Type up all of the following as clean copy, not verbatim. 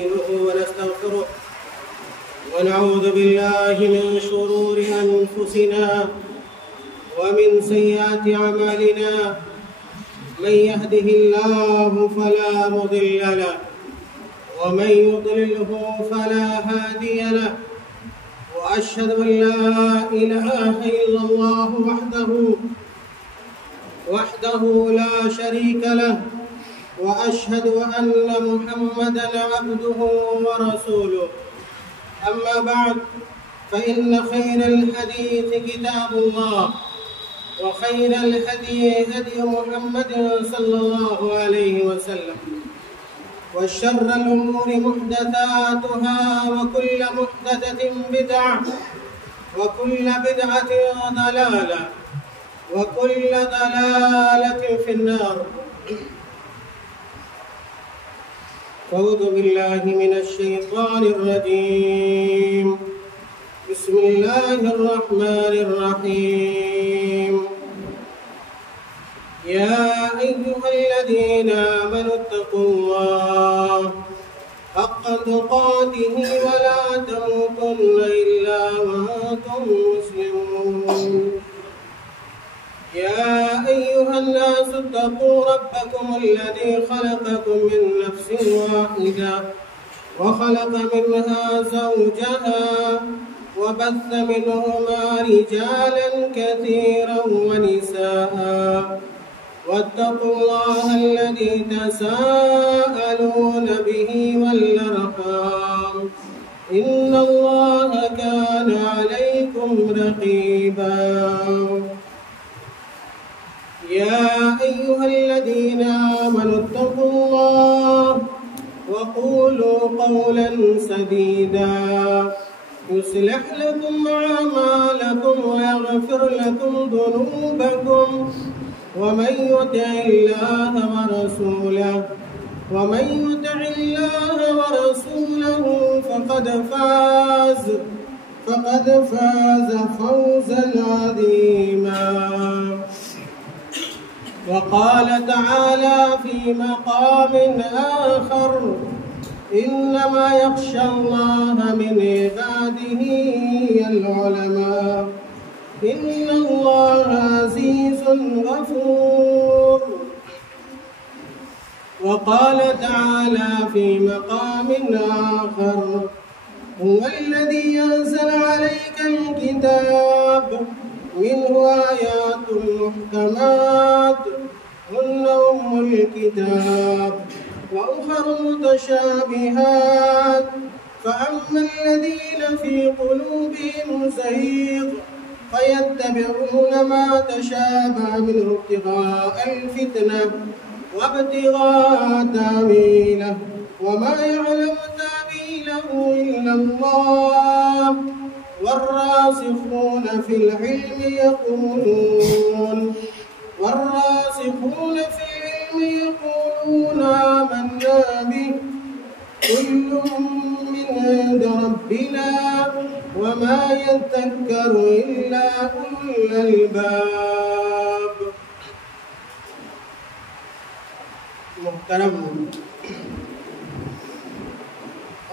ونستغفره ونعوذ بالله من شرور أنفسنا ومن سيئات أعمالنا. من يهده الله فلا مضل له ومن يضلله فلا هادي له، وأشهد أن لا إله إلا الله وحده لا شريك له، وأشهد أن محمدًا عبده ورسوله. أما بعد، فإن خير الحديث كتاب الله، وخير الهدي هدي محمد صلى الله عليه وسلم، وشر الأمور محدثاتها، وكل محدثة بدعة، وكل بدعة ضلالة، وكل ضلالة في النار. أعوذ بالله من الشيطان الرجيم. بسم الله الرحمن الرحيم. يا أيها الذين آمنوا اتقوا الله حق تقاته ولا تموتن إلا وأنتم مسلمون. يا أيها الناس اتقوا ربكم الذي خلقكم من نفس واحدة، وخلق منها زوجها، وبث منهما رجالا كثيرا ونساء. واتقوا الله الذي تساءلون به والأرحام، إن الله كان عليكم رقيبا. يا أيها الذين آمنوا اتقوا الله وقولوا قولا سديدا يصلح لكم أعمالكم ويغفر لكم ذنوبكم، ومن يطع الله ورسوله فقد فاز فوزا عظيما. وقال تعالى في مقام آخر: إنما يخشى الله من عباده العلماء، إن الله عزيز غفور. وقال تعالى في مقام آخر: هو الذي أنزل عليك الكتاب منه آيات محكمات هن أم الكتاب وأخر متشابهات، فأما الذين في قلوبهم زيغ فيتبعون ما تشابه منه ابتغاء الفتنة وابتغاء تأويله، وما يعلم تأويله إلا الله. والراسخون في العلم يقولون آمنا به كل من عند ربنا وما يذكر إلا أولو الألباب. محترم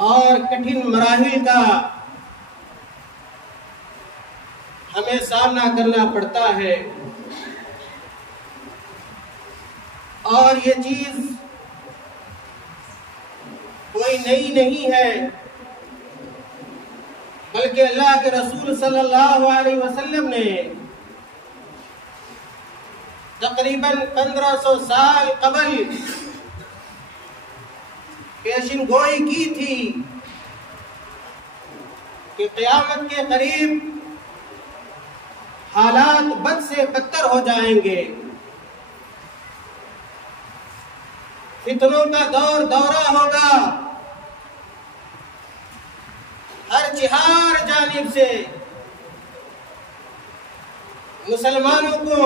اور کٹھن مراحل کا ہمیں سامنا کرنا پڑتا ہے، اور یہ چیز کوئی نئی نہیں ہے، بلکہ اللہ کے رسول صلی اللہ علیہ وسلم نے تقریباً 1500 سال قبل پیشن گوئی کی تھی کہ قیامت کے قریب حالات بد سے بدتر ہو جائیں گے، فتنوں کا دورہ ہوگا، ہر جہار جانب سے مسلمانوں کو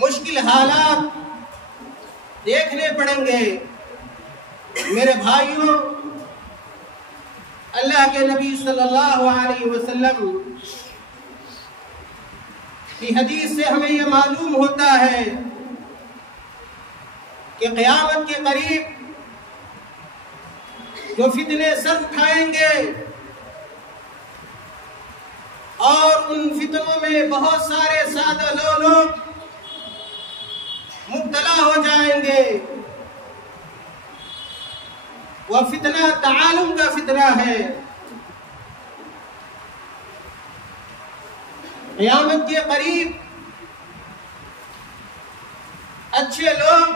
مشکل حالات دیکھنے پڑیں گے۔ میرے بھائیوں، اللہ کے نبی صلی اللہ علیہ وسلم کی حدیث سے ہمیں یہ معلوم ہوتا ہے کہ قیامت کے قریب جو فتنے سر اٹھائیں گے اور ان فتنوں میں بہت سارے سادہ لوگ مبتلا ہو جائیں گے، وہ فتنہ تعالم کا فتنہ ہے۔ قیامت کے قریب اچھے لوگ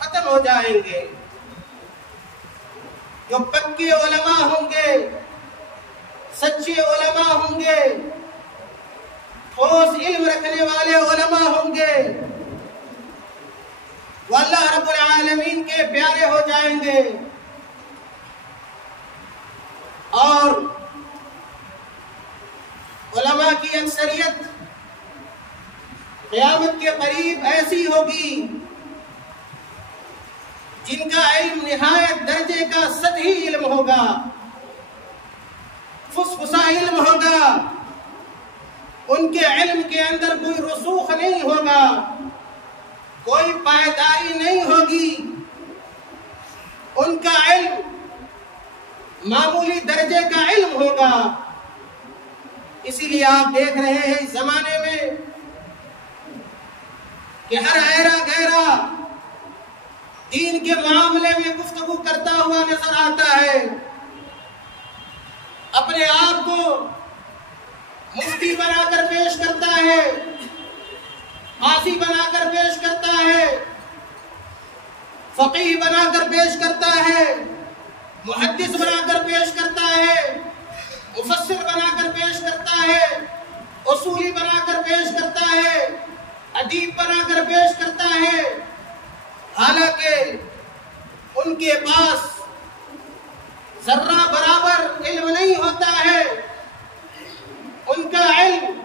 ختم ہو جائیں گے، جو پکے علماء ہوں گے، سچے علماء ہوں گے، ٹھوس علم رکھنے والے علماء ہوں گے، وہ اللہ رب العالمین کے پیارے ہو جائیں گے، اور علماء کی اکثریت قیامت کے قریب ایسی ہوگی جن کا علم نہایت درجے کا سطحی علم ہوگا، فسفسا علم ہوگا، ان کے علم کے اندر کوئی رسوخ نہیں ہوگا، کوئی پائیداری نہیں ہوگی، ان کا علم معمولی درجے کا علم ہوگا۔ اسی لیے آپ دیکھ رہے ہیں اس زمانے میں کہ ہر ایرا گیرا دین کے معاملے میں گفتگو کرتا ہوا نظر آتا ہے، اپنے آپ کو مفتی بنا کر پیش کرتا ہے، قاضی بنا کر پیش کرتا ہے، فقیہ بنا کر پیش کرتا ہے، محدث بنا کر پیش کرتا ہے، مفسر بنا کر پیش کرتا ہے، اصولی بنا کر پیش کرتا ہے، ادیب بنا کر پیش کرتا ہے، حالانکہ ان کے پاس ذرہ برابر علم نہیں ہوتا ہے۔ ان کا علم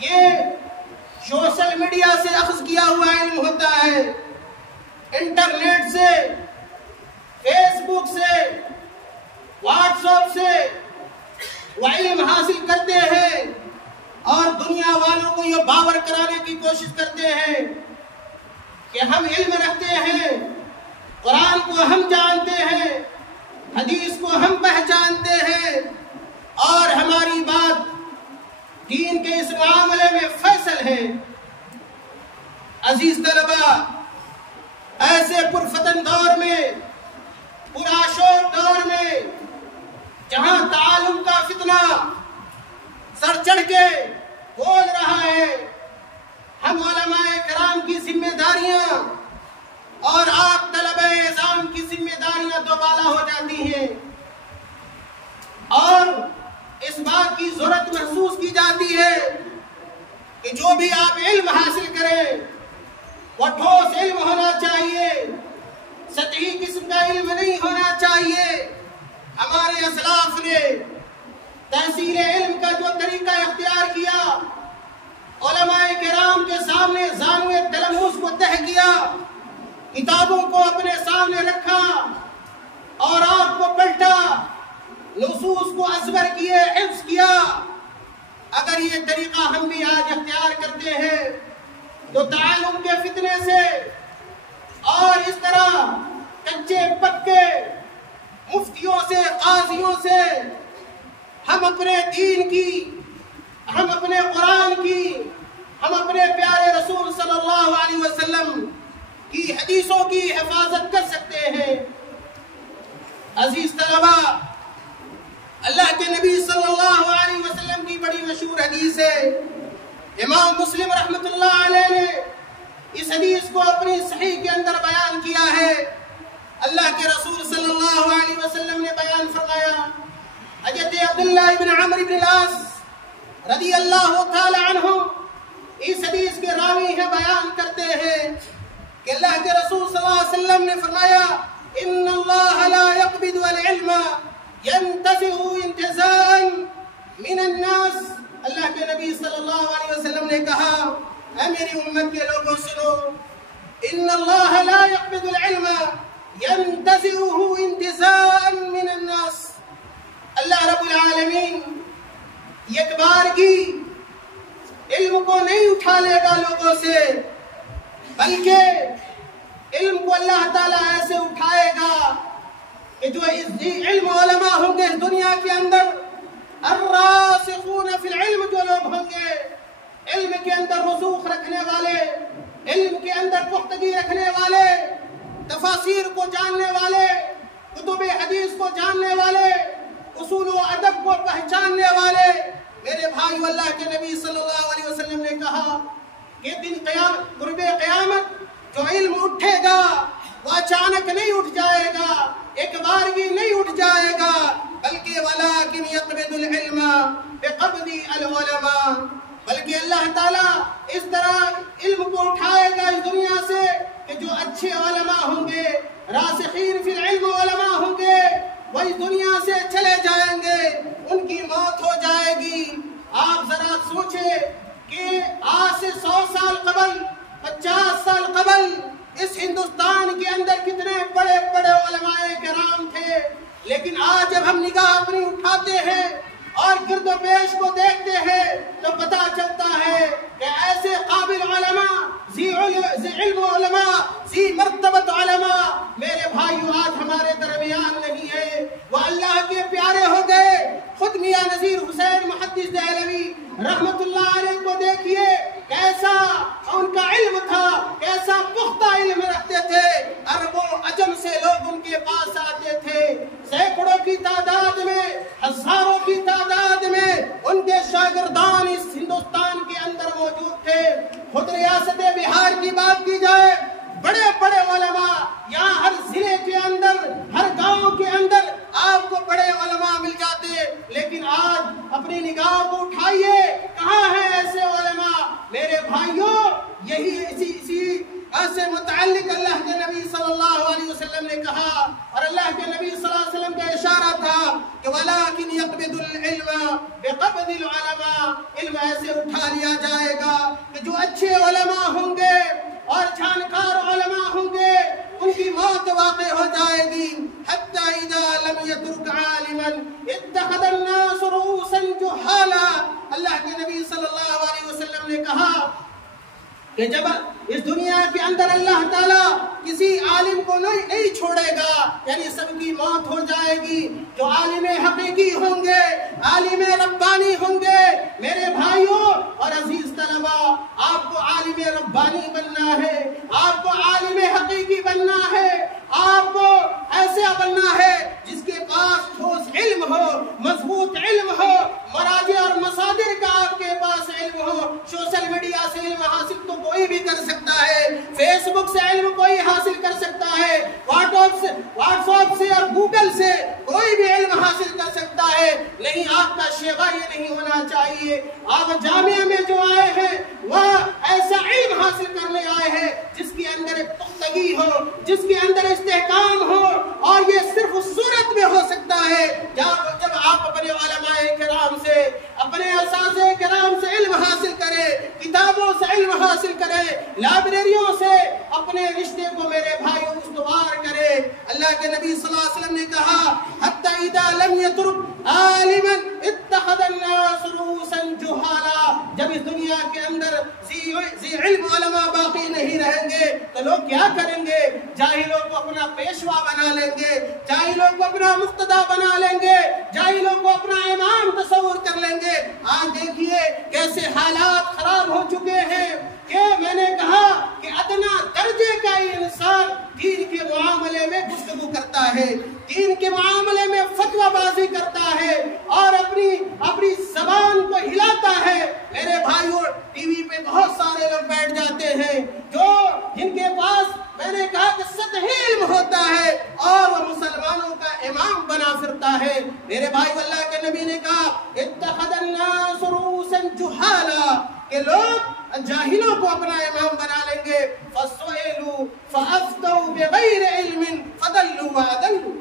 یہ سوشل میڈیا سے اخذ کیا ہوا علم ہوتا ہے، انٹرنیٹ سے، فیس بک سے، واٹس ایپ سے وہ علم حاصل کرتے ہیں اور دنیا والوں کو یہ باور کرانے کی کوشش کرتے ہیں کہ ہم علم رکھتے ہیں، قرآن کو ہم جانتے ہیں، حدیث کو ہم پہچانتے ہیں، اور ہماری بات دین کے اس معاملے میں فیصل ہے۔ عزیز طلبہ، ایسے پرفتن دور میں، پرآشوب دور میں، جہاں تعلم کا فتنہ سر چڑھ کے بول رہا ہے، ہم علماء کرام کی ذمہ داریاں اور آپ طلبہ نظام کی ذمہ داریاں دوبالا ہو جاتی ہیں، اور اس بات کی ضرورت محسوس کی جاتی ہے کہ جو بھی آپ علم حاصل کریں وہ ٹھوس علم ہونا چاہیے، سطحی قسم کا علم نہیں ہونا چاہیے۔ ہمارے اسلاف نے تحصیل علم کا جو طریقہ اختیار کیا، علماء کرام کے سامنے زانوِ تلموذ کو تہ کیا، کتابوں کو اپنے سامنے رکھا اور آپ کو پلٹا، نصوص کو ازبر کیے، حفظ کیا۔ اگر یہ طریقہ ہم بھی آج اختیار کرتے ہیں تو تعلم کے فتنے سے اور اس طرح کچے پکے مفتیوں سے، قاضیوں سے ہم اپنے دین کی، ہم اپنے قرآن کی، ہم اپنے پیارے رسول صلی اللہ علیہ وسلم کی حدیثوں کی حفاظت کر سکتے ہیں۔ عزیز طلبہ، اللہ کے نبی صلی اللہ علیہ وسلم کی بڑی مشہور حدیث ہے، امام مسلم رحمۃ اللہ علیہ نے اس حدیث کو اپنی صحیح کے اندر بیان کیا ہے۔ اللہ کے رسول صلی اللہ علیہ وسلم نے بیان فرمایا، حضرت عبداللہ بن عمرو بن العاص رضی اللہ تعالی عنہ اس حدیث کے راوی ہیں، بیان کرتے ہیں کہ اللہ کے رسول صلی اللہ علیہ وسلم نے فرمایا، ان اللہ لا يقبض العلم ينتزعه انتزاعا من الناس۔ اللہ کے نبی صلی اللہ علیہ وسلم نے کہا، اے میری امت کے لوگوں سنو، ان اللہ لا يقبض العلم ينتزعه انتزاعا من الناس۔ اللہ رب العالمین ایک بار کی علم کو نہیں اٹھا لے گا لوگوں سے، بلکہ علم کو اللہ تعالیٰ ایسے اٹھائے گا کہ جو علم علماء ہوں گے اس دنیا کے اندر، الراسخون فی العلم، جو لوگ ہوں گے علم کے اندر رسوخ رکھنے والے، علم کے اندر پختگی رکھنے والے، تفاسیر کو جاننے والے، کتب حدیث کو جاننے والے، اصول و ادب کو پہچاننے والے، میرے بھائیو، اللہ کے نبی صلی اللہ علیہ وسلم نے کہا کہ قرب قیامت جو علم اٹھے گا وہ اچانک نہیں اٹھ جائے گا، ایک بارگی نہیں اٹھ جائے گا، بلکہ وَلَٰكِنْ يَقْبِضُ الْعِلْمَ بِقَبْضِ الْعُلَمَاءِ، بلکہ اللہ تعالیٰ اس طرح علم کو اٹھائے گا اس دنیا سے کہ جو اچھے علماء ہوں گے، راسخین فی العلم علماء ہوں گے، وہ اس دنیا سے چلے جائیں گے، ان کی موت ہو جائے گی۔ آپ ذرا سوچیں کہ آج سے 100 سال قبل، 50 سال قبل اس ہندوستان کے اندر کتنے بڑے بڑے علماء کرام تھے، لیکن آج جب ہم نگاہ اپنی اٹھاتے ہیں اور گرد و پیش کو دیکھتے ہیں تو پتہ چلتا ہے کہ ایسے قابل علماء، ذی علم علماء، ذی مرتبت علماء میرے بھائیو آج ہمارے درمیان نہیں ہے، وہ اللہ کے پیارے ہو گئے۔ خود میاں نذیر حسین محدث دہلوی رحمت اللہ علیہ کو دیکھیے، کیسا ان کا علم تھا، کیسا پختہ علم رکھتے تھے، عرب و عجم سے لوگ ان کے پاس آتے تھے، سینکڑوں کی تعداد میں، ہزاروں کی تعداد میں ان کے شاگردان اس ہندوستان کے اندر موجود تھے۔ خود ریاست بہار کی بات کی جائے، بڑے بڑے علماء یہاں ہر ضلع کے اندر، ہر گاؤں کے اندر آپ کو بڑے علماء مل جاتے، لیکن آج اپنی نگاہ کو اٹھائیے، کہاں ہیں ایسے علماء؟ میرے بھائیوں، یہی اسی سے متعلق اللہ کے نبی صلی اللہ علیہ وسلم نے کہا، اور اللہ کے نبی صلی اللہ علیہ وسلم کا اشارہ تھا کہ وَلَٰكِنْ يَقْبِضُ الْعِلْمَ بِقَبْضِ الْعُلَمَاءِ، علم ایسے اٹھا لیا جائے گا کہ جو اچھے علماء ہوں گے اور جانکار علماء ہوں گے ان کی موت واقع ہو جائے گی۔ حَتَّى إِذَا لَمْ يَتْرُكْ عَالِمًا اتَّخَذَ النَّاسُ رُؤُوسًا جُهَّالًا، اللہ کے نبی صلی اللہ علیہ وسلم نے کہا کہ جب اس دنیا کے اندر اللہ تعالیٰ کسی عالم کو نہیں چھوڑے گا، یعنی سب کی موت ہو جائے گی، جو عالم حقیقی ہوں گے، عالم ربانی ہوں گے، میرے بھائیوں اور عزیز طلبہ، آپ کو عالم ربانی بننا ہے، آپ کو عالم حقیقی بننا ہے، آپ کو ایسا بننا ہے جس کے پاس ٹھوس علم ہو، مضبوط علم ہو، مراجع اور مصادر کا آپ کے پاس علم ہو۔ سوشل میڈیا سے علم حاصل تو کوئی بھی کر سکتا ہے، فیس بک سے علم کوئی حاصل کر سکتا ہے، واٹس ایپ سے اور گوگل سے کوئی بھی علم حاصل کر سکتا ہے، نہیں آپ کا شیوا یہ نہیں ہونا چاہیے۔ آپ جامعہ میں جو آئے ہیں وہ ایسا علم حاصل کرنے آئے ہیں جس کے اندر ایک پختگی ہو، جس کے اندر استحکام ہو، اور یہ صرف اس صورت میں ہو سکتا ہے جب آپ اپنے علماء کرام سے، اپنے اساتذہ کرام سے علم حاصل کریں، کتابوں سے علم حاصل کریں، لائبریریوں سے اپنے رشتے کو میرے بھائیوں استوار کریں۔ اللہ کے نبی صلی اللہ علیہ وسلم نے کہا، حتی اذا لم یترک عالما اتخذ الناس رؤوسا جهالا، جب اس دنیا کے اندر ذی علم علماء باقی نہیں رہیں گے تو لوگ کیا کریں گے؟ جاہلوں کو اپنا پیشوا بنا لیں گے، جاہلوں کو اپنا مقتدا بنا لیں گے، جاہلوں کو اپنا امام تصور کر لیں گے۔ آج دیکھیے کیسے حالات خراب ہو چکے ہیں کہ میں نے کہا کہ ادنا درجے کا انسان دین کے معاملے میں گفتگو کرتا ہے، دین کے معاملے میں فتویٰ بازی کرتا ہے اور اپنی زبان کو ہلاتا ہے۔ میرے بھائیوں، ٹی وی پہ بہت سارے لوگ بیٹھ جاتے ہیں جن کے پاس میں نے کہا کہ سطحی علم ہوتا ہے اور وہ مسلمانوں کا امام بنا پھرتا ہے۔ میرے بھائی، اللہ کے نبی نے کہا اتخذ الناس رؤوسا جهالا، کہ لوگ جاہلوں کو اپنا امام بنا لیں گے۔ فَسُئِلُوا فَأَفْتَوْا بِغَيْرِ عِلْمٍ فَضَلُّوا وَأَضَلُّوا،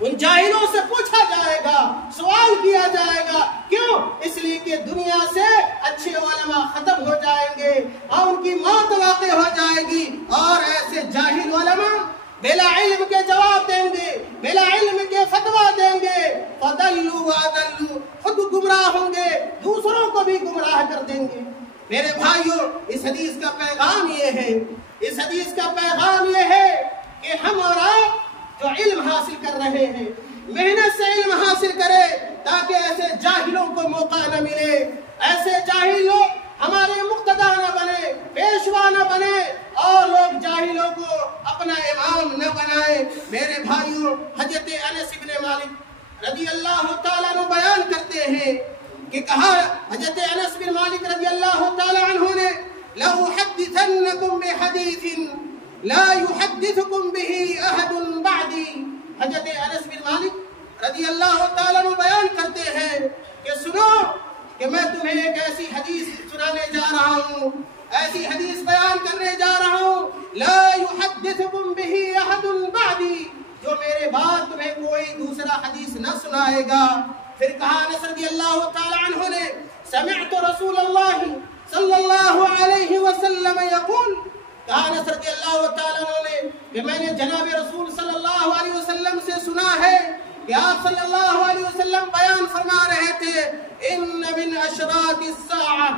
ان جاہلوں سے پوچھا جائے گا، سوال کیا جائے گا۔ کیوں؟ اس لیے کہ دنیا سے اچھے علماء ختم ہو جائیں گے اور ان کی موت واقع ہو جائے گی، اور ایسے جاہل علماء بلا علم کے جواب دیں گے، بلا علم کے فتویٰ دیں گے۔ فَضَلُّوا وَأَضَلُّوا، خود گمراہ ہوں گے، دوسروں کو بھی گمراہ کر دیں گے۔ میرے بھائیوں، اس حدیث کا پیغام یہ ہے، اس حدیث کا پیغام یہ ہے کہ ہم اور آپ جو علم حاصل کر رہے ہیں، محنت سے علم حاصل کرے تاکہ ایسے جاہلوں کو موقع نہ ملے، ایسے جاہل لوگ ہمارے مقتدا نہ بنے، پیشوا نہ بنے اور لوگ جاہلوں کو اپنا امام نہ بنائے۔ میرے بھائیوں، حضرت انس بن مالک رضی اللہ تعالیٰ عنہ بیان کرتے ہیں کہ کہا حضرت انس بن مالک رضی اللہ تعالیٰ عنہ نے لَأُحَدِّثَنَّكُمْ بِحَدِيثٍ لا يحدثكم به احد بعدي۔ حضرت انس بن مالک رضی اللہ تعالیٰ عنہ بیان کرتے ہیں کہ سنو کہ میں تمہیں ایک ایسی حدیث سنانے جا رہا ہوں، ایسی حدیث بیان کرنے جا رہا ہوں، لا يحدثكم به احد بعدي، جو میرے بعد تمہیں کوئی دوسرا حدیث نہ سنائے گا۔ پھر کہا انس رضی اللہ تعالیٰ عنہ نے سمعت رسول اللہ صلی اللہ علیہ وسلم یقول، کہا انس رضی اللہ تعالیٰ عنہ نے کہ میں نے جناب رسول صلی اللہ علیہ وسلم سے سنا ہے کہ آپ صلی اللہ علیہ وسلم بیان فرما رہے تھے ان من اشراط الساعة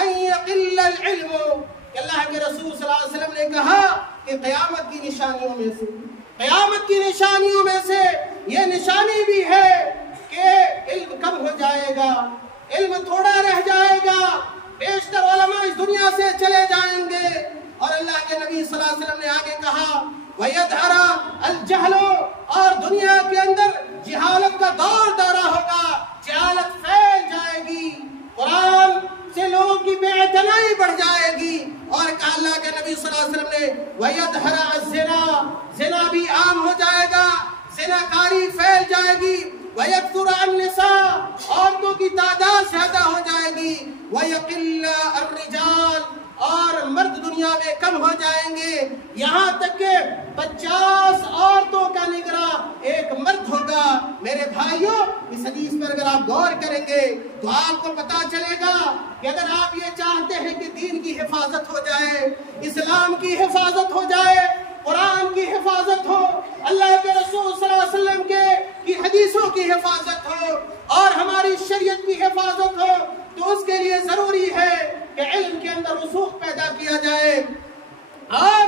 ان يقل العلم، کہ اللہ کے رسول صلی اللہ علیہ وسلم نے کہا کہ قیامت کی نشانیوں میں سے یہ نشانی بھی ہے کہ علم کم ہو جائے گا، علم تھوڑا رہ جائے گا، بیشتر علماء اس دنیا سے چلے جائیں گے۔ اور اللہ کے نبی صلی اللہ علیہ وسلم نے آگے کہا وَيَدْهَرَ الْجَهْلُ، اور دنیا کے اندر جہالت کا دور دورہ ہوگا، جہالت پھیل جائے گی، قرآن سے لوگوں کی بے اعتنائی بڑھ جائے گی۔ اور کہا اللہ کے نبی صلی اللہ علیہ وسلم نے وَيَدْهَرَ الزِّنَا، زنا بھی عام ہو جائے گا، زناکاری پھیل جائے گی۔ وَيَكْثُرَ النِّسَاء، عورتوں کی تعداد زیادہ ہو جائے گی۔ وَيَقِلَّ الرِّجَالِ، اور مرد دنیا میں کم ہو جائیں گے، یہاں تک کہ 50 عورتوں کا نگراں ایک مرد ہوگا۔ میرے بھائیوں، اس حدیث پر اگر آپ غور کریں گے تو آپ کو پتا چلے گا کہ اگر آپ یہ چاہتے ہیں کہ دین کی حفاظت ہو جائے، اسلام کی حفاظت ہو جائے، قرآن کی حفاظت ہو، اللہ کے رسول صلی اللہ علیہ وسلم کی حدیثوں کی حفاظت ہو اور ہماری شریعت کی حفاظت ہو، تو اس کے لیے ضروری ہے کہ علم کے اندر رسوخ پیدا کیا جائے اور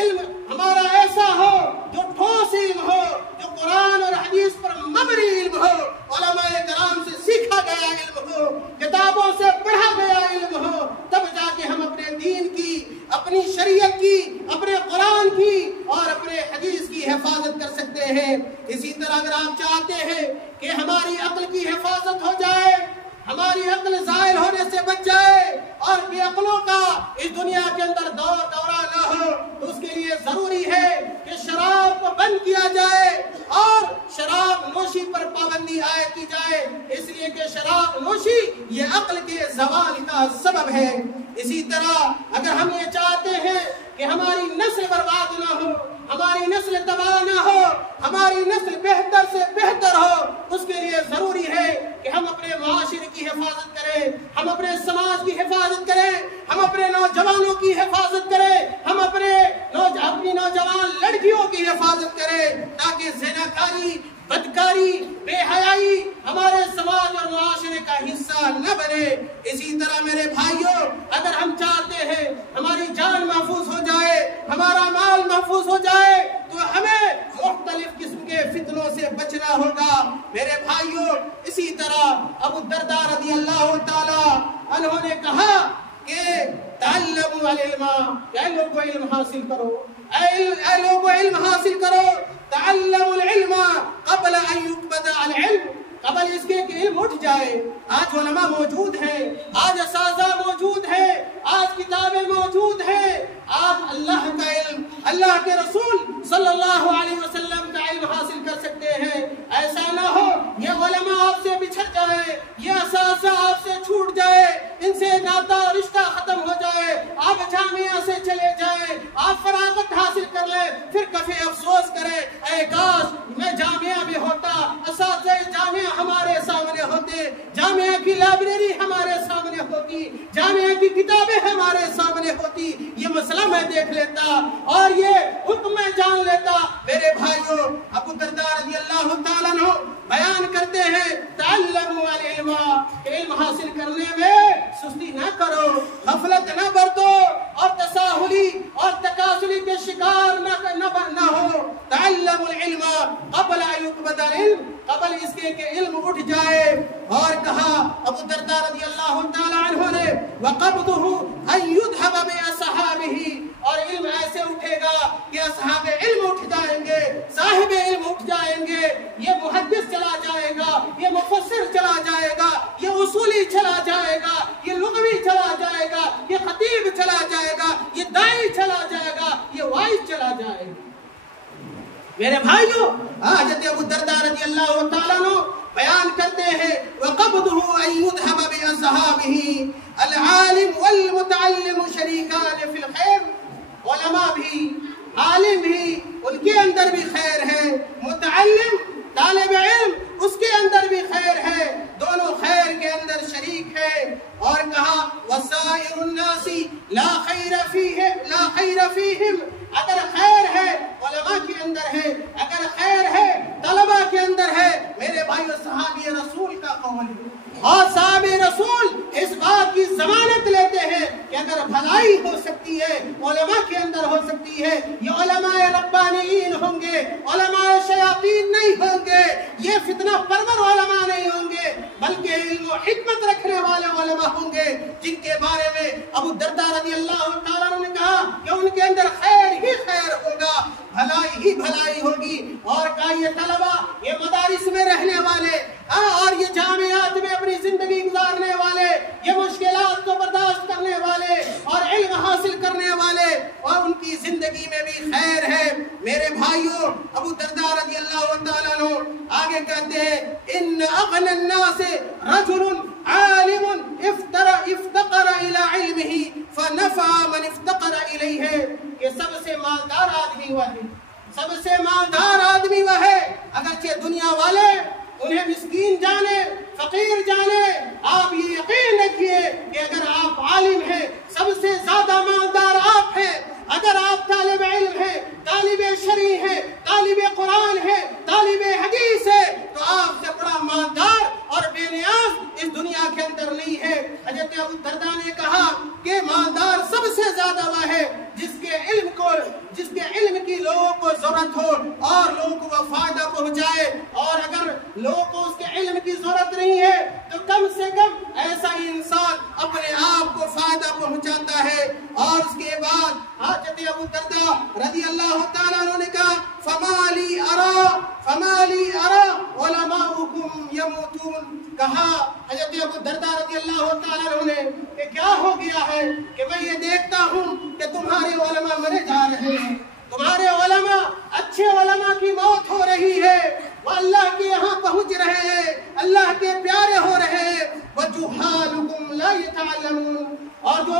علم ہمارا ایسا ہو جو ٹھوس علم ہو، جو قرآن اور حدیث پر مبنی علم ہو، علماء کرام سے سیکھا گیا علم ہو، کتابوں سے پڑھا گیا علم ہو، تب جا کے ہم اپنے دین کی، اپنی شریعت کی، اپنے قرآن کی اور اپنے حدیث کی حفاظت کر سکتے ہیں۔ اسی طرح اگر آپ چاہتے ہیں کہ ہماری عقل کی حفاظت ہو جائے، ہماری عقل ظاہر ہونے سے بچ جائے اور بے عقلوں کا اس دنیا کے اندر دور دورہ نہ ہو، تو اس کے لیے ضروری ہے کہ شراب کو بند کیا جائے اور شراب نوشی پر پابندی عائد کی جائے، اس لیے کہ شراب نوشی یہ عقل کے زوال کا سبب ہے۔ اسی طرح اگر ہم یہ چاہتے ہیں کہ ہماری نسل برباد نہ ہو، ہماری نسل تباہ نہ ہو، ہماری نسل بہتر سے بہتر ہو، اس کے لیے ضروری ہے کہ ہم اپنے معاشرے کی حفاظت کریں، ہم اپنے سماج کی حفاظت کریں، ہم اپنے نوجوانوں کی حفاظت کریں، ہم اپنی نوجوان لڑکیوں کی حفاظت کریں، تاکہ زناکاری بدکاری، بے حیائی ہمارے سماج اور معاشرے کا حصہ نہ بنے۔ اسی طرح میرے بھائیوں، اگر ہم چاہتے ہیں ہماری جان محفوظ ہو جائے، ہمارا مال محفوظ ہو جائے، تو ہمیں مختلف قسم کے فتنوں سے بچنا ہوگا میرے بھائیوں۔ اسی طرح ابو الدرداء رضی اللہ تعالی عنہ نے کہا کہ تعلموا العلم، اے لوگو علم حاصل کرو، اے لوگو علم حاصل کرو، تعلموا العلم قبل ان يقبض العلم، قبل اس کے کہ علم اٹھ جائے۔ آج علماء موجود ہیں، آج اساتذہ موجود ہیں، آج کتابیں موجود ہیں، آپ اللہ کا علم، اللہ کے رسول صلی اللہ علیہ وسلم کا علم حاصل کر سکتے ہیں۔ ایسا نہ ہو یہ علماء آپ سے بچھڑ جائے، یہ اساتذہ آپ سے چھوٹ جائے، ان سے ناتا رشتہ ختم ہو جائے، آپ جامعہ سے چلے جائیں، آپ فراغت حاصل کر لیں، پھر کبھی افسوس کریں اے کاش میں جامعہ میں ہوتا، اساتذہ جامعہ ہمارے سامنے ہوتے، جامعہ کی لائبریری ہمارے سامنے ہوتی، جامعہ کی کتابیں ہمارے سامنے ہوتی، یہ مسئلہ میں دیکھ لیتا اور یہ حکم میں جان لیتا۔ میرے بھائیوں، ابو الدرداء رضی اللہ تعالیٰ عنہ بیان کرتے ہیں تعلموا العلم، علم حاصل کرنے میں سستی نہ کرو، غفلت نہ برتو اور تساہلی اور تکاسلی کے شکار نہ ہو۔ تعلموا العلم قبل ان يقبض العلم، قبل اس کے کہ علم اٹھ جائے۔ اور کہا ابو الدرداء رضی اللہ تعالی عنہ نے وقبضه ان يذهب باصحابه، اور علم ایسے اٹھے گا کہ اصحاب علم اٹھ جائیں گے، صاحب علم اٹھ جائیں گے، یہ محدث چلا جائے گا، یہ مفسر چلا جائے گا، یہ اصولی چلا جائے گا، یہ لغوی چلا جائے گا، یہ خطیب چلا جائے گا، یہ داعی چلا جائے گا، یہ وائز چلا جائے گا۔ میرے بھائیوں، حضرت ابو الدرداء رضی اللہ تعالیٰ عنہ بیان کرتے ہیں وَقَبْضُهُ أَن يُذْهَبَ بِأَصْحَابِهِ الْعَالِمُ وَالْمُتَعَلِّمُ شَرِيكَانِ فِي الْخَيْرِ، علماء بھی، عالم بھی، ان کے اندر بھی خیر ہے، متعلم طالب علم اس کے اندر بھی خیر ہے، دونوں خیر کے اندر شریک ہے۔ اور کہا وَسَائِرُ النَّاسِ لَا خَيْرَ فِيهِمْ، اگر خیر ہے علماء کے اندر ہے، اگر خیر ہے طلباء کے اندر ہے۔ میرے بھائیو، صحابی رسول کا قول ہے اور صحابی رسول اس بات کی ضمانت لیتے ہیں کہ اگر بھلائی ہو سکتی ہے علماء کے اندر ہو سکتی ہے، یہ علماء ربانیین ہوں گے، علماء شیاطین نہیں ہوں گے، یہ فتنہ پرور علماء نہیں ہوں گے، بلکہ علم و حکمت رکھنے والے علماء ہوں گے، جن کے بارے میں ابو الدرداء رضی اللہ تعالیٰ عنہ نے کہا کہ ان کے اندر خیر ہی خیر ہوگا، بھلائی ہی بھلائی ہوگی۔ اور کہا یہ طلبہ، یہ مدارس میں رہنے والے اور یہ جامعات میں اپنی زندگی گزارنے والے، یہ مشکلات کو برداشت کرنے والے اور علم حاصل کرنے والے، اور ان کی زندگی میں بھی خیر ہے۔ میرے بھائیوں، ابو الدرداء رضی اللہ تعالیٰ عنہ آگے کہتے ہیں ان اغنى الناس رجل عالم افتقر الى علمه فنفع من افتقر الیہ، کہ سب سے مالدار آدمی وہ ہے، سب سے مالدار آدمی وہ ہے، اگرچہ دنیا والے انہیں مسکین جانے، فقیر جانے، آپ یہ یقین رکھیے کہ اگر آپ عالم ہیں سب سے زیادہ مالدار آپ ہیں۔ اگر آپ طالب علم ہیں، طالب شرعی ہیں، طالب قرآن ہیں، طالب حدیث ہے، تو آپ سے بڑا مالدار اور بے نیاز اس دنیا کے اندر نہیں ہے۔ حضرت ابو الدرداء نے کہا کہ مالدار سب سے زیادہ وہ ہے جس کے علم کی لوگوں کو ضرورت ہو اور لوگوں کو وہ فائدہ پہنچائے، اور اگر لوگوں کو اس کے علم کی ضرورت نہیں ہے تو کم سے کم ایسا ہی انسان اپنے آپ کو فائدہ پہنچاتا ہے۔ اور اس کے بعد حضرت ابو الدرداء رضی اللہ تعالیٰ عنہ نے کہا فما لی ارى علماؤکم یموتون، کہا حضرت ابو الدرداء رضی اللہ تعالیٰ عنہ نے کہ کیا ہو گیا ہے کہ میں یہ دیکھتا ہوں کہ تمہارے علماء مرے جا رہے ہیں، تمہارے علماء، اچھے علماء کی موت ہو رہی ہے، وہ اللہ کے یہاں پہنچ رہے ہیں، اللہ کے پیارے ہو رہے ہیں۔ وَجُهَّالُكُمْ لَا يَتَعَلَّمُونَ، اور جو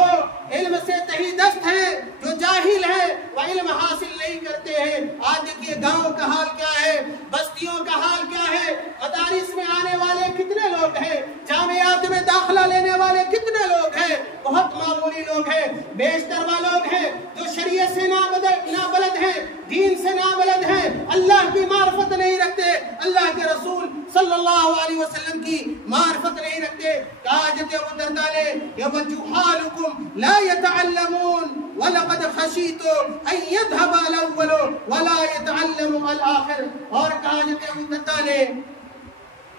علم سے تہی دست ہیں، جو جاہل ہیں، وہ علم حاصل نہیں کرتے ہیں۔ آج دیکھیے گاؤں کا حال کیا ہے، بستیوں کا حال کیا ہے، مدارس میں آنے والے کتنے لوگ ہیں، جامعات میں داخلہ لینے والے کتنے لوگ ہیں، بہت معمولی لوگ ہیں، بیشتر وہ لوگ ہیں جو شریعت سے نابلد ہیں، دین سے نابلد ہیں، اللہ کی معرفت نہیں رکھتے، اللہ وسلم کی معرفت نہیں رکھتے. کہا حضرت ابو درداء نے یوجحالکم لا يتعلمون وَلَقَدْ خَشِيتُ أَن يَذْهَبَ الْأَوَّلُ وَلَا يَتَعَلَّمُ الْآخِرُ. اور کہا حضرت ابو درداء نے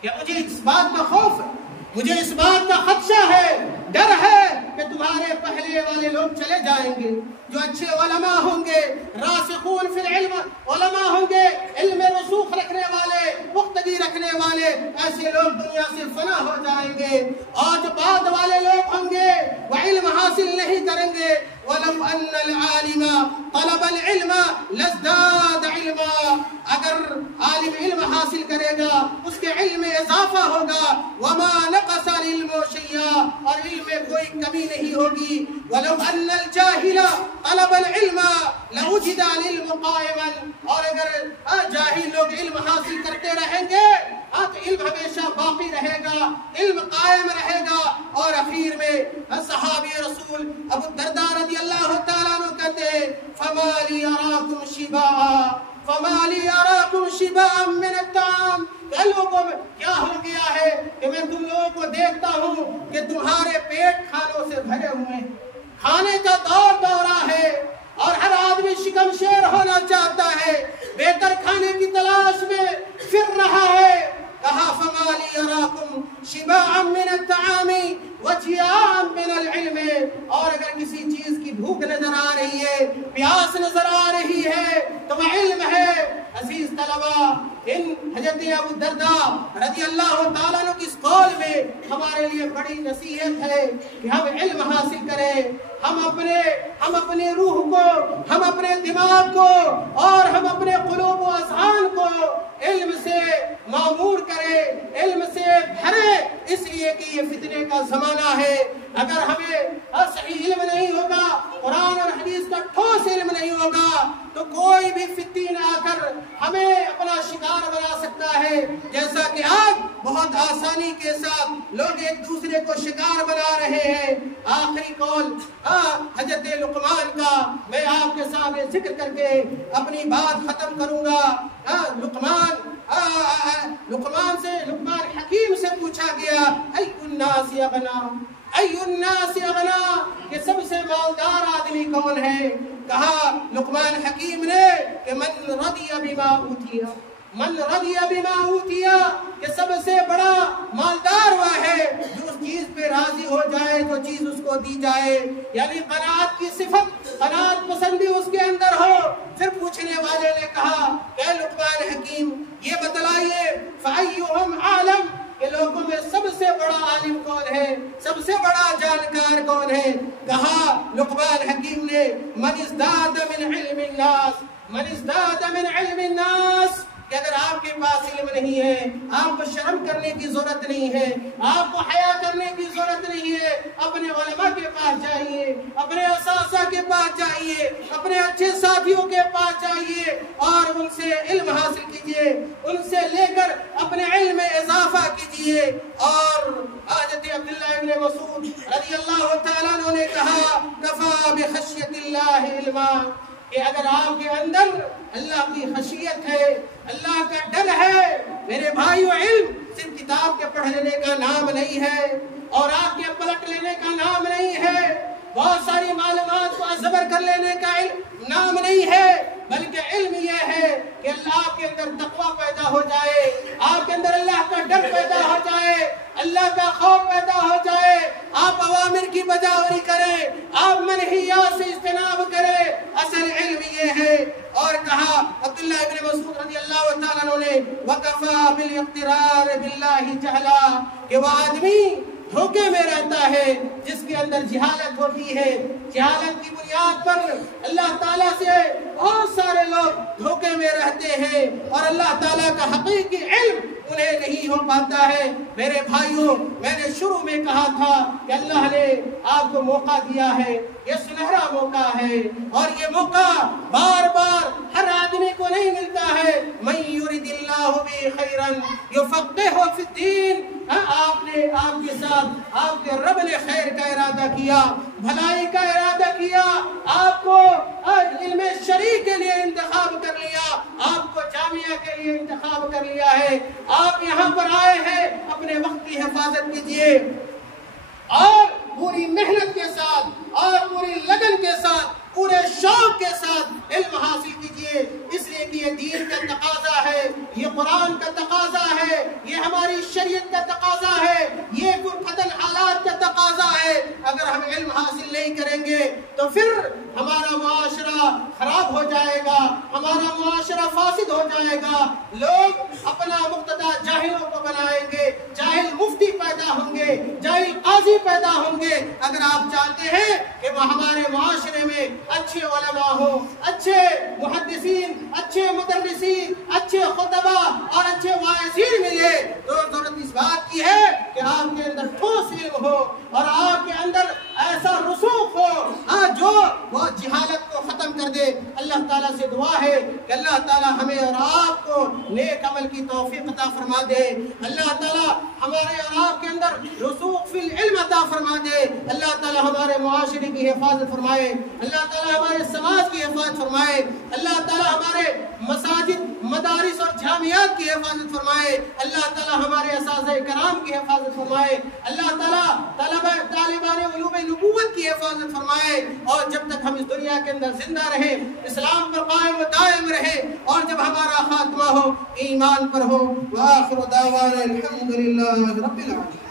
کہ مجھے اس بات کا خوف ہے, مجھے اس بات کا خدشہ ہے, ڈر ہے کہ تمہارے پہلے والے لوگ چلے جائیں گے, جو اچھے علماء ہوں گے, راسخون فی العلم علماء ہوں گے, علم رسوخ رکھنے والے, پختگی رکھنے والے, ایسے لوگ دنیا سے فنا ہو جائیں گے. اور جو بعد والے لوگ ہوں گے وہ علم حاصل نہیں کریں گے. وَلَوْ أَنَّ الْعَالِمَ طَلَبَ الْعِلْمَ لَازْدَادَ عِلْمًا. اگر عالم علم حاصل کرے گا اس کے علم میں اضافہ ہوگا. وَمَا نَقَصَ الْعِلْمُ شَيْئًا, اور علم میں کوئی کمی نہیں ہوگی. وَلَوْ أَنَّ الْجَاهِلَ طَلَبَ الْعِلْمَ لَوُجِدَ الْعِلْمُ قَائِمًا. اور اگر جاہل لوگ علم حاصل کرتے رہیں گے تو علم ہمیشہ باقی رہے گا, علم قائم رہے گا. اور اخیر میں صحابی رسول ابو الدرداء رضی اللہ تعالیٰ عنہ کہتے ہیں فَمَا لِي أَرَاكُمْ شِبَاءً فَمَا لِي أَرَاكُمْ شِبَاءً مِّنَ الطَّعَامِ. کہ لوگوں میں کیا ہو گیا ہے کہ میں تم لوگوں کو دیکھتا ہوں کہ تمہارے پیٹ کھانوں سے بھرے ہوئے ہیں, کھانے کا دورہ ہے, اور ہر آدمی شکم شیر ہونا چاہتا ہے, بہتر کھانے کی تلاش میں پھر رہا ہے. کہا فَمَا لِي أَرَاكُمْ شِبَاءً مِّنَ الطَّعَامِ وَجِيَاعًا مِّنَ الْعِلْمِ. اور اگر کسی چیز کی بھوک نظر آ رہی ہے, پیاس نظر آ رہی ہے تو وہ علم ہے. عزیز طلباء, ان حضرت ابو الدرداء رضی اللہ تعالیٰ عنہ کی اس قول میں ہمارے لیے بڑی نصیحت ہے کہ ہم علم حاصل کریں. ہم اپنے روح کو, ہم اپنے دماغ کو, اور ہم اپنے قلوب و اذہان کو علم سے معمور کریں, علم سے بھرے, اس لیے کہ یہ فتنے کا زمانہ ہے. اگر ہمیں صحیح علم نہیں ہوگا, قرآن اور حدیث کا ٹھوس علم نہیں ہوگا, تو کوئی بھی فتین آ کر ہمیں اپنا شکار بنا سکتا ہے. جیسا کہ آج بہت آسانی کے ساتھ لوگ ایک دوسرے کو شکار بنا رہے ہیں. آخری قول حضرت لقمان کا میں آپ کے سامنے ذکر کر کے اپنی بات ختم کروں گا. لقمان حکیم سے پوچھا گیا ای الناس اغنا, ای الناس اغنا, کہ سب سے مالدار آدمی کون ہے؟ کہا لقمان حکیم نے کہ من رضی بما اوتیا, من رضی بما اوتیا, کہ سب سے بڑا مالدار وہ ہے جو اس چیز پہ راضی ہو جائے جو چیز اس کو دی جائے. یعنی قناعت کی صفت, قناعت پسندی اس کے اندر ہو. پھر پوچھنے والے نے کہا کہ لقمان حکیم یہ بتلائیے فَأَيُّهُمْ عَالَمْ, کہ لوگوں میں سب سے بڑا عالم کون ہے, سب سے بڑا جانکار کون ہے؟ کہا لقمان حکیم نے من ازداد من علم الناس, من ازداد من علم الناس, کہ اگر آپ کے پاس علم نہیں ہے, آپ کو شرم کرنے کی ضرورت نہیں ہے, آپ کو حیا کرنے کی ضرورت نہیں ہے, اپنے علماء کے پاس جائیے, اپنے اساتذہ کے پاس جائیے, اپنے اچھے ساتھیوں کے پاس جائیے اور ان سے علم حاصل کیجیے, ان سے لے کر اپنے علم میں اضافہ کیجیے. اور حضرت عبداللہ ابن مسعود رضی اللہ تعالیٰ عنہ نے کہا کفا بخشیت اللہ علما, کہ اگر آپ کے اندر اللہ کی خشیت ہے, اللہ کا ڈر ہے, میرے بھائیو, علم صرف کتاب کے پڑھ لینے کا نام نہیں ہے, اور آپ کے پلٹ لینے کا نام نہیں ہے, بہت ساری معلومات کو ازبر کر لینے کا نام نہیں ہے, بلکہ علم یہ ہے کہ اللہ کے اندر تقوی پیدا ہو جائے, آپ کے اندر اللہ کا ڈر پیدا ہو جائے, اللہ کا خوف پیدا ہو جائے, آپ اوامر کی بجاوری کریں, آپ منہیات سے اجتناب کریں. اصل علم یہ ہے. اور کہا عبداللہ ابن مسعود رضی اللہ تعالیٰ عنہ نے وَقَفَى بِالْاِقْتِرَارِ بِاللَّهِ جَهْلًا, کہ وہ آدمی دھوکے میں رہتا ہے جس کے اندر جہالت ہوتی ہے. جہالت کی بنیاد پر اللہ تعالیٰ سے بہت سارے لوگ دھوکے میں رہتے ہیں اور اللہ تعالیٰ کا حقیقی علم انہیں نہیں ہو پاتا ہے. میرے بھائیوں, میں نے شروع میں کہا تھا کہ اللہ نے آپ کو موقع دیا ہے, یہ سنہرا موقع ہے, اور یہ موقع بار بار ہر آدمی کو نہیں ملتا ہے. مَن يُرِدِ اللَّهُ بِهِ خَيْرًا يُفَقِّهُ فِي الدِّينِ, آپ نے, آپ کے ساتھ آپ کے رب نے خیر کا ارادہ کیا, بھلائی کا ارادہ کیا, آپ کو علم شرعی کے لیے انتخاب کر لیا, آپ کو جامعہ دنیا کے لیے انتخاب کر لیا ہے. آپ یہاں پر آئے ہیں, اپنے وقت کی حفاظت کیجیے اور پوری محنت کے ساتھ اور پوری لگن کے ساتھ, پورے شوق کے ساتھ علم حاصل کیجیے, اس لیے کہ یہ دین کا تقاضا ہے, یہ قرآن کا تقاضا ہے, یہ ہماری شریعت کا تقاضا ہے, یہ فتن حالات کا تقاضا ہے. اگر ہم علم حاصل نہیں کریں گے تو پھر ہمارا معاشرہ خراب ہو جائے گا, ہمارا معاشرہ فاسد ہو جائے گا. لوگ اپنا مقتدا جاہلوں کو بنائیں گے, جاہل مفتی پیدا ہوں گے, جاہل قاضی پیدا ہوں گے. اگر آپ چاہتے ہیں کہ وہ ہمارے معاشرے میں اچھے علماء ہوں, اچھے محدثین, اچھے مدرسین, اچھے خطبہ اور اچھے واعظین ملے, تو ضرورت اس بات کی ہے کہ آپ کے اندر ٹھوس علم ہو اور آپ کے اندر ایسا رسوخ ہو جو وہ جہالت کو ختم کر دے. اللہ تعالیٰ سے دعا ہے کہ اللہ تعالیٰ ہمیں اور آپ کو نیک عمل کی توفیق عطا فرما دے. اللہ تعالیٰ ہمارے اور آپ کے اندر رسوخ فی العلم عطا فرما دے. اللہ تعالیٰ ہمارے معاشرے کی حفاظت فرمائے, اللہ تعالیٰ ہمارے سماج کی حفاظت فرمائے, اللہ تعالیٰ ہمارے مساجد, مدارس اور جامعات کی حفاظت فرمائے, اللہ تعالیٰ ہمارے اساتذہ کرام کی حفاظت فرمائے, اللہ تعالیٰ طالبان علوم نبوت کی حفاظت فرمائے. اور جب تک ہم اس دنیا کے اندر زندہ رہیں, اسلام پر قائم و دائم رہے, اور جب ہمارا خاتمہ ہو ایمان پر ہو. وآخر دعوانا الحمدللہ رب العالمین.